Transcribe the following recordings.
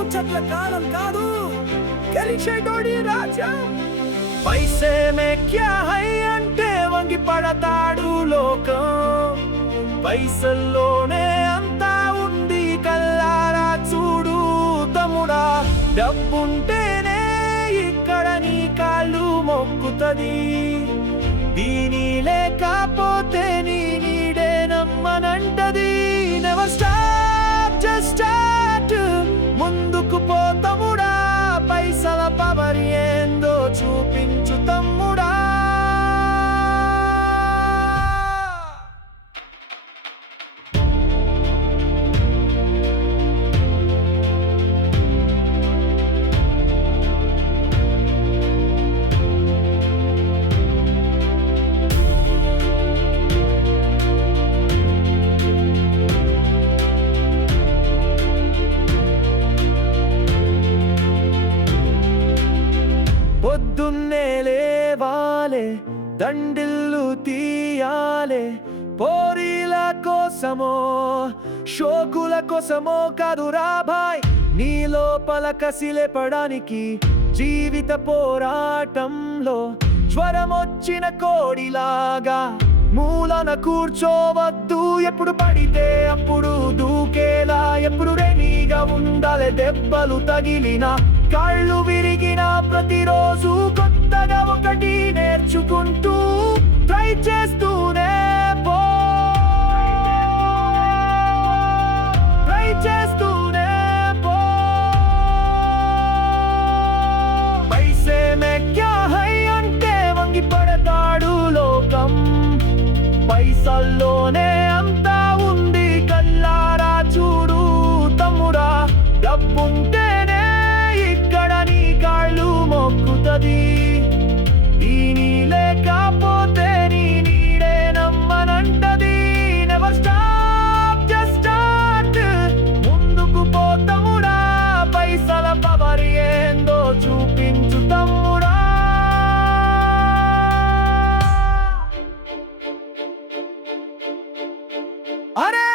ముచ్చట్ల కాలం కాదు, గెలిచేటోడి రాజ్యం. పైసే మే క్యా హై అంటే వంగి పడతాడు లోకం. పైసల్లోనే అంతా ఉంది, కల్లారా చూడు తమ్ముడా. డబ్బుంటేనే ఇక్కడ నీ కాళ్ళు మొక్కుతది, దీని లేకపోతే నీ నీడే నమ్మనంటది. నెవర్ స్టాప్, జస్ట్ స్టార్ట్, ముందుకు పో తమ్ముడా. పైసల పవర్ ఏందో చూపించు తమ్ముడా. పొద్దున్నే లేవాలే, దండిల్లు తీయాలే. పోరీల కోసమో షోకుల కోసమో కాదురా భాయ్, నీ లోపల కసిలేపడానికి. జీవిత పోరాటంలో జ్వరమొచ్చిన కోడిలాగా మూలన కూర్చోవద్దు. ఎప్పుడు పడితే అప్పుడు దూకేలా, ఎప్పుడు రెడీగా ఉండాలి. దెబ్బలు తగిలిన, కాళ్ళు విరిగిన, ప్రతిరోజు కొత్తగా ఒకటి నేర్చుకుంటూ ట్రై చేస్తూనే పో, ట్రై చేస్తూనే పో. పైసే మే క్యా హై అంటే వంగి పడతాడు లోకం. పైసల్లోనే అంతా ఉంది, కల్లారా చూడు తమ్ముడా. డబ్బుంటేనే ఇక్కడ నీ కాళ్ళు మొక్కుతది, దీని లేకపోతే నీ నీడే నమ్మనంటది. నెవర్ స్టాప్, జస్ట్ స్టార్ట్, ముందుకు పో తమ్ముడా. పైసల పవర్ ఏందో చూపించు తమ్ముడా. అరే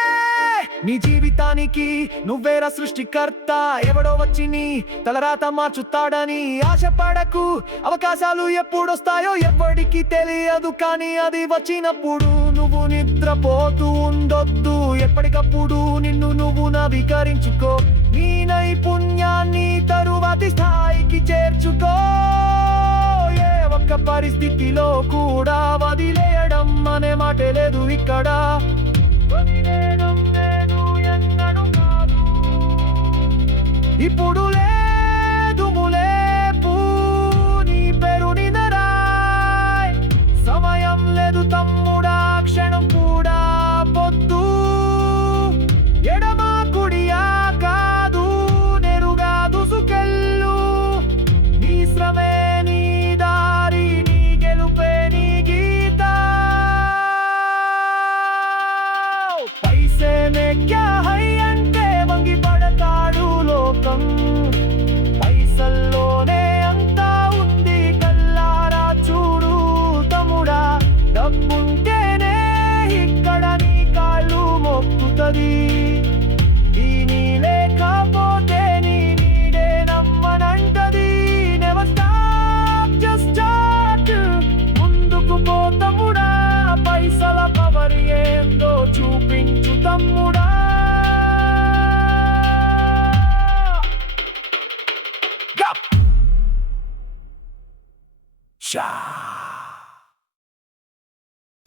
నీ జీవితానికి నువ్వేరా సృష్టికర్త. ఎవడో వచ్చి నీ తలరాత మార్చుతాడని ఆశపడకు. అవకాశాలు ఎప్పుడొస్తాయో ఎవ్వడికి తెలియదు, కానీ అది వచ్చినప్పుడు నువ్వు నిద్రపోతూ ఉండొద్దు. ఎప్పటికప్పుడు నిన్ను నువ్వు నవీకరించుకో, నీ నైపుణ్యాన్ని తరువాతి స్థాయికి చేర్చుకో. ఏ ఒక్క పరిస్థితిలో కూడా వదిలేయడం అనే మాటే లేదు ఇక్కడ. ఇప్పుడు లేదు ములేపు, నీ పేరు నిదరాయ్. సమయం లేదు తమ్ముడా, క్షణం కూడా పొద్దు. ఎడమా కుడియా కాదు, నెరుగా దూసుకెళ్ళు. నీ శ్రమే నీ దారి, నీ గెలుపే నీ గీత. పైసే మే క్యా